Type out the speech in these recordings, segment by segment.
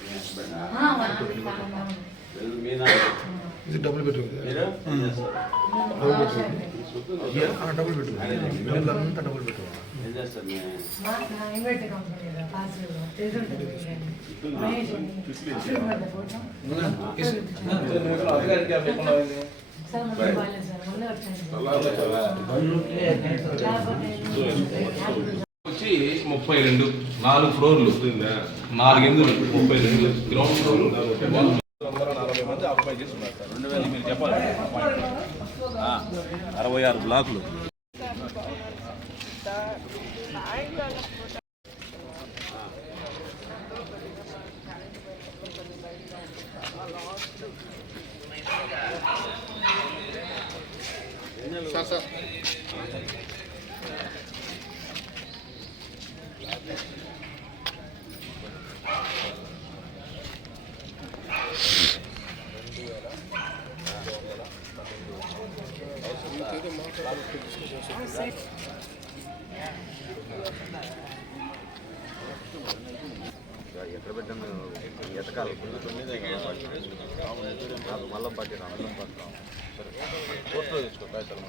మీ హస్బెండా ఆ, వాళ్ళకి కారణం. వీళ్ళు మీ నాన్న ఇది డబుల్ బెడ్రూమ్. Double bedroom. అంతా డబుల్ బెడ్రూమ్. వచ్చి ముప్పై రెండు నాలుగు ఫ్లోర్లు. నాలుగు ముప్పై రెండు గ్రౌండ్ ఫ్లోర్ రెండు వేల మీరు చెప్పాలి అరవై ఆరు బ్లాకులు. ఎక్కడ పెద్ద ఎతకాలి మళ్ళీ పట్టి మళ్ళీ పట్టాం కోర్టులో తెచ్చుకో పైసలు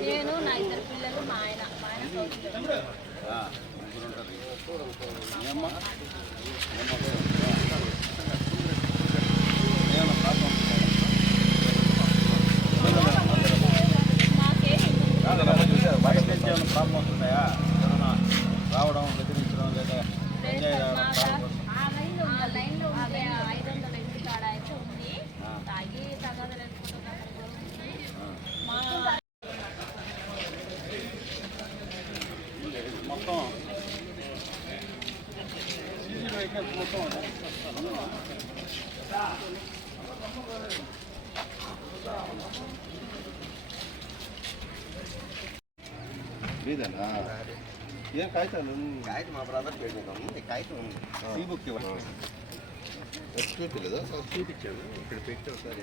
నేను నా ఇద్దరు పిల్లలు మా ఆయన మా ఆయన ముగ్గురు ఉంటారు మీ అమ్మ మీ అమ్మ ఏమన్నా ప్రాబ్లం మాకేం కాదమ్మా చూసారు బయట నుంచి ఏమైనా ప్రాబ్లమ్స్ ఉన్నాయా ఏమన్నా రావడం బెదిరించడం లేదా ఎంజాయ్ మా రావడం ఆ లైన్లో ఆ లైన్లో ఉండే ఐదు వందల ఇంటి కాడ అయితే ఉంది తాగి తగాదలు మా మొత్తం సీసీ వెహికల్స్ మొత్తం ఇదేనా ఏం కాగితాలు కాగితం మా బ్రదర్ పెట్టినాం కాగితం సీ బుక్ ఇవ్వండి చూపించలేదు చూపించాడు ఇక్కడ పెట్టి ఒకసారి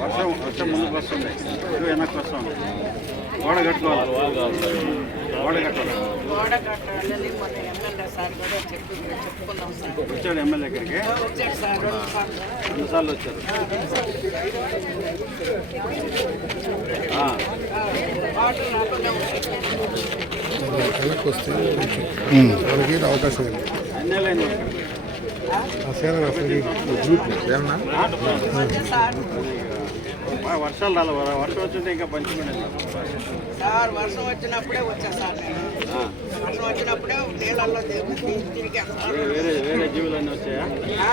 వర్షం వర్షం ముందుకు వస్తుంది ఇటు వెనక్కి వస్తుంది గోడ కట్టుకోవాలి గోడ కట్టాలి గోడ కట్టాలని మన ఎమ్మెల్యే సార్ కూడా చెప్పి చెప్పుకున్నాం సార్. వచ్చాడు ఎమ్మెల్యే దగ్గరికి. వచ్చాడు సార్ రెండు సార్లు. వచ్చారు? ఆ, వాటర్ రాకుండా వస్తే మనకి అవకాశం ఉంది సేన గ్రూప్ బాగా వర్షాలు రాలే వర- వర్షం వచ్చింటే ఇంకా పంచుకునేది సార్ వర్షం వచ్చినప్పుడే వచ్చా సార్ నేను. ఆ, వర్షం వచ్చినప్పుడే నీళ్ళల్లో సార్ వేరే వేరే జీవులు అన్నీ వచ్చాయా? ఆ?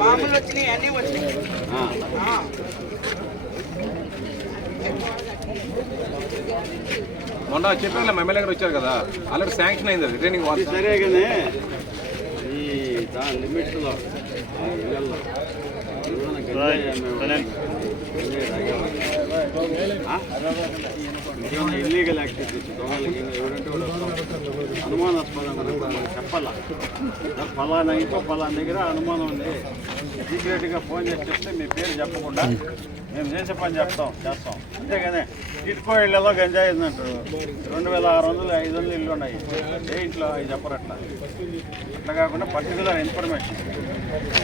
మామూలు వచ్చినాయి అన్నీ వచ్చినాయి. మొన్న చెప్పాను ఎమ్మెల్యే గారు వచ్చారు కదా. ఆల్రెడీ శాంక్షన్ అయింది అది రిటైనింగ్ ఇది సరే కానీ ఈ దాని ఇళ్ళల్లో ఏమైనా ఇల్లీగల్ యాక్టివిటీస్ దొంగలకి ఎవరంటే వాళ్ళు అనుమానాస్పదంగా చెప్పాలా? ఫలానా ఇంకో ఫలానా దగ్గర అనుమానం ఉంది. సీక్రెట్గా ఫోన్ చేసి చెప్తే మీ పేరు చెప్పకుండా మేము చేసే పని చెప్తాం చేస్తాం. అంతేగానే ఇటుకో ఇళ్ళలో గంజాయి ఉందంటారు. రెండు వేల ఆరు వందలు ఐదు వందలు ఇల్లు ఉన్నాయి. ఏ ఇంట్లో అవి చెప్పరట్లా? అట్లా కాకుండా పర్టికులర్ ఇన్ఫర్మేషన్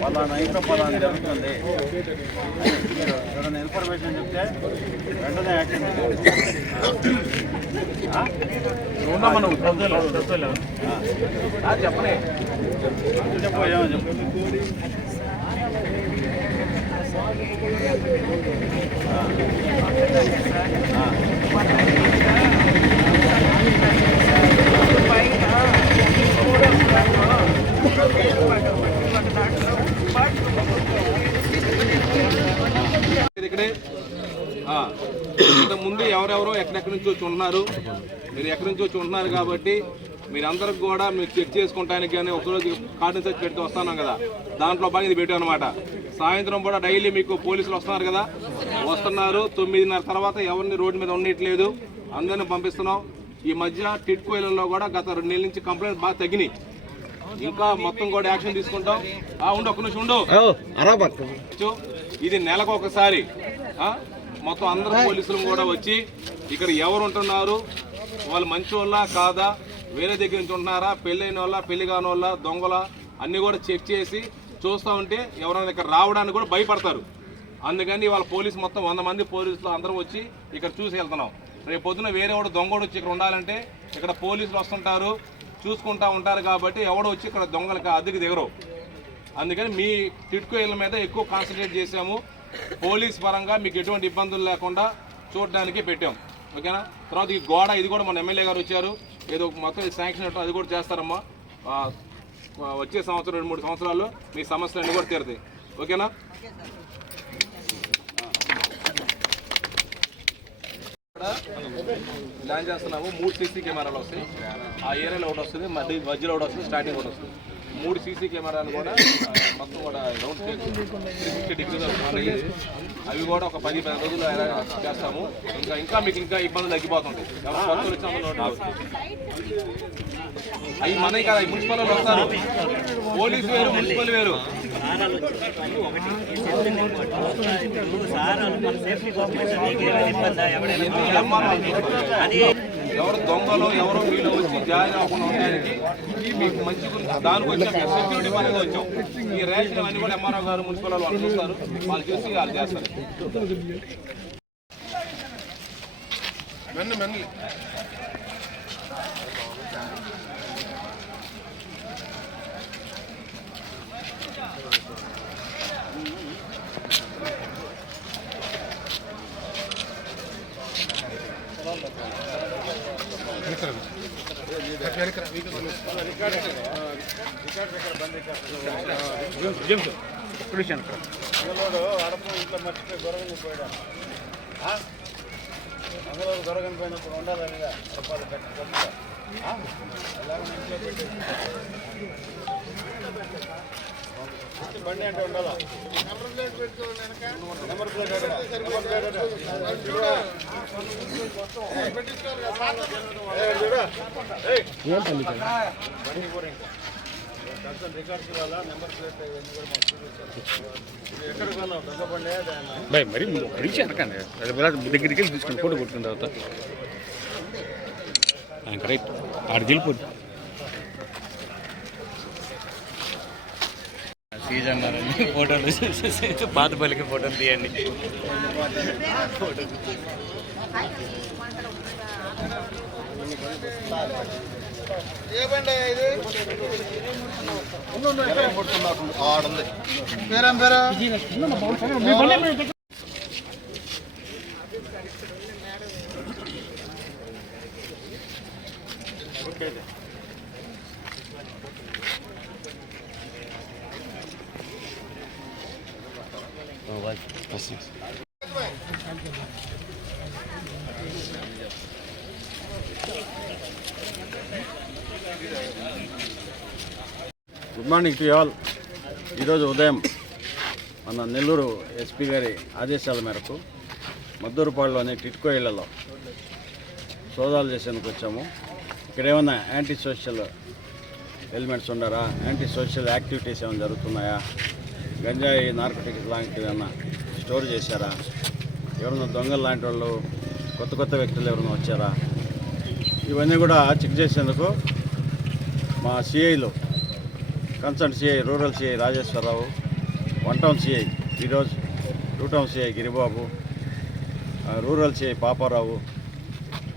ఫలానా ఇంట్లో ఫలానా జరుగుతుంది. ఏదైనా ఇన్ఫర్మేషన్ చెప్తే వెంటనే యాక్షన్ చెప్పనే. చెప్పు ఏమో చెప్పు ఆ, ఇంత ముందు ఎవరెవరో ఎక్కడెక్కడి నుంచి వచ్చి ఉన్నారు మీరు ఎక్కడి నుంచి వచ్చి ఉంటున్నారు కాబట్టి మీరందరికి కూడా మీరు చెక్ చేసుకుంటానికి కానీ ఒకరోజు కార్డు సెట్ పెట్టి వస్తున్నాం కదా. దాంట్లో బాగా ఇది పెట్టాం అనమాట సాయంత్రం కూడా డైలీ మీకు పోలీసులు వస్తున్నారు కదా. వస్తున్నారు. తొమ్మిదిన్నర తర్వాత ఎవరిని రోడ్డు మీద ఉండట్లేదు అందరిని పంపిస్తున్నాం. ఈ మధ్య టిట్కో ఇళ్ళలో కూడా గత రెండు నెలల నుంచి కంప్లైంట్ బాగా తగ్గినాయి. ఇంకా మొత్తం కూడా యాక్షన్ తీసుకుంటాం. ఉండు ఒక్క నిమిషం ఉండు. చూ, ఇది నెలకు ఒకసారి. మొత్తం అందరు పోలీసులు కూడా వచ్చి ఇక్కడ ఎవరు ఉంటున్నారు వాళ్ళు మంచి వాళ్ళ కాదా? వేరే దగ్గర నుంచి ఉంటున్నారా? పెళ్ళైన వాళ్ళ పెళ్ళి కాని వాళ్ళ దొంగల? అన్నీ కూడా చెక్ చేసి చూస్తూ ఉంటే ఎవరైనా ఇక్కడ రావడానికి కూడా భయపడతారు. అందుకని వాళ్ళ పోలీసు మొత్తం వంద మంది పోలీసులు అందరం వచ్చి ఇక్కడ చూసి వెళ్తున్నాం. రేపు పొద్దున వేరే వాడు దొంగడు వచ్చి ఇక్కడ ఉండాలంటే ఇక్కడ పోలీసులు వస్తుంటారు చూసుకుంటా ఉంటారు కాబట్టి ఎవడో వచ్చి ఇక్కడ దొంగలకి అద్దెకి దిగరు. అందుకని మీ టిట్కో ఇళ్ళ మీద ఎక్కువ కాన్సన్ట్రేట్ చేశాము. పోలీస్ పరంగా మీకు ఎటువంటి ఇబ్బందులు లేకుండా చూడడానికి పెట్టాం. ఓకేనా? తర్వాత ఈ గోడ ఇది కూడా మన ఎమ్మెల్యే గారు వచ్చారు ఏదో మొత్తం శాంక్షన్ అది కూడా చేస్తారమ్మా. వచ్చే సంవత్సరం రెండు మూడు సంవత్సరాలు మీ సమస్యలు అన్నీ కూడా తీరుతాయి. ఓకేనా? ప్లాన్ చేస్తున్నాము. మూడు సీసీ కెమెరాలు వస్తాయి. ఆ ఏరియాలో ఒకటి వస్తుంది మధ్య మధ్యలో ఒకటి వస్తుంది స్టార్టింగ్ ఒకటి వస్తుంది. మూడు సీసీ కెమెరాలు కూడా మొత్తం కూడా రౌండ్ సిక్స్టీ డిగ్రీస్ అవి కూడా ఒక పది పది రోజులు చేస్తాము. ఇంకా ఇంకా మీకు ఇంకా ఇబ్బందులు రావచ్చు. అవి మనకి కదా మున్సిపల్ వాళ్ళు వస్తారు. పోలీసు వేరు మున్సిపల్ వేరు. ఎవరు దొంగలు ఎవరు మీలో జాయిన్ అవ్వకుండా ఉండడానికి మీకు మంచి గురించి దానికి వచ్చాం సెక్యూరిటీ పరంగా వచ్చాం. ఈ రేషన్ అన్ని కూడా ఎంఆర్ఓ గారు మున్సిపల్ వాళ్ళు వాళ్ళు చూస్తారు వాళ్ళు చూసి వాళ్ళు చేస్తారు. మెన్న మెన్నలే. పిల్లలోడు అడప ఇంట్లో మర్చిపోయి గొడవని పోయాడు అందులో దొరకనిపోయినప్పుడు ఉండాలని చెప్పాలి బండి అంటే ఉండాలా number plate number plate number plate బండి భయ్ మరి అడిగి అనకండి అది దగ్గరికి వెళ్ళి తీసుకుని ఫోటో కొట్టుకున్న తర్వాత. కరెక్ట్ ఆడికి వెళ్ళిపోద్ది సీజన్ ఫోటోలు పాత పల్లికి ఫోటోలు తీయండి. గుడ్ మార్నింగ్ టు ఆల్ ఈరోజు ఉదయం మన నెల్లూరు ఎస్పీ గారి ఆదేశాల మేరకు మద్దూరుపాడులోని టిట్కో ఇళ్ళలో సోదాలు చేసేందుకు వచ్చాము. ఇక్కడ ఏమైనా యాంటీ సోషల్ ఎలిమెంట్స్ ఉన్నారా? యాంటీ సోషల్ యాక్టివిటీస్ ఏమైనా జరుగుతున్నాయా? గంజాయి నార్కోటిక్స్ లాంటివి ఏమైనా స్టోర్ చేశారా? ఎవరన్నా దొంగలు లాంటి వాళ్ళు కొత్త కొత్త వ్యక్తులు ఎవరైనా వచ్చారా? ఇవన్నీ కూడా చెక్ చేసేందుకు మా సిఐలు concern CI rural CI Rajeswara Rao one town CI ఈరోజు two town CI Giribabu rural CI Paparao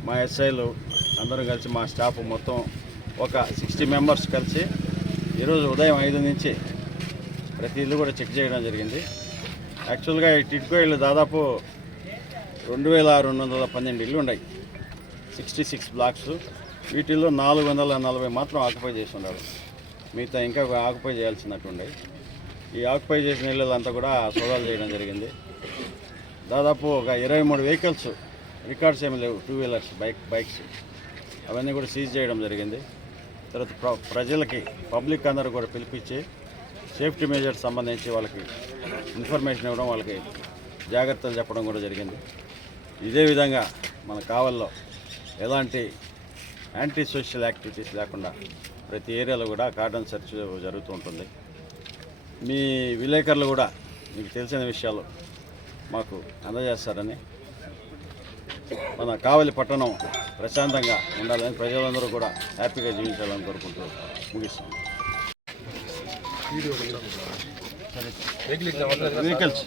మా ఎస్ఐలు అందరం కలిసి మా స్టాఫ్ మొత్తం ఒక సిక్స్టీ మెంబర్స్ కలిసి ఈరోజు ఉదయం ఐదు నుంచి ప్రతి ఇల్లు కూడా చెక్ చేయడం జరిగింది. యాక్చువల్గా ఈ టిట్కో ఇల్లు దాదాపు రెండు వేల రెండు వందల పన్నెండు ఇల్లు ఉన్నాయి. Sixty six blocks. వీటిల్లో నాలుగు వందల నలభై మాత్రం ఆక్యుపై చేసి ఉన్నారు. మిగతా ఇంకా ఆక్యుపై చేయాల్సినట్టుండే ఈ ఆక్యుపై చేసిన ఇళ్ళంతా కూడా సోదాలు చేయడం జరిగింది. దాదాపు ఒక ఇరవై మూడు వెహికల్స్ రికార్డ్స్ ఏమి లేవు. Two wheelers bike bikes. అవన్నీ కూడా సీజ్ చేయడం జరిగింది. తర్వాత ప్ర- ప్రజలకి పబ్లిక్ అందరూ కూడా పిలిపించి సేఫ్టీ మెజర్స్ సంబంధించి వాళ్ళకి ఇన్ఫర్మేషన్ ఇవ్వడం వాళ్ళకి జాగ్రత్తలు చెప్పడం కూడా జరిగింది. ఇదే విధంగా మన కావల్లో ఎలాంటి యాంటీ సోషల్ యాక్టివిటీస్ లేకుండా ప్రతి ఏరియాలో కూడా కార్డన్ సెర్చ్ జరుగుతూ ఉంటుంది. మీ విలేకరులు కూడా మీకు తెలిసిన విషయాలు మాకు అందజేస్తారని మన కావలి పట్టణం ప్రశాంతంగా ఉండాలని ప్రజలందరూ కూడా హ్యాపీగా జీవించాలని కోరుకుంటూ ముగిస్తాం వెహికల్స్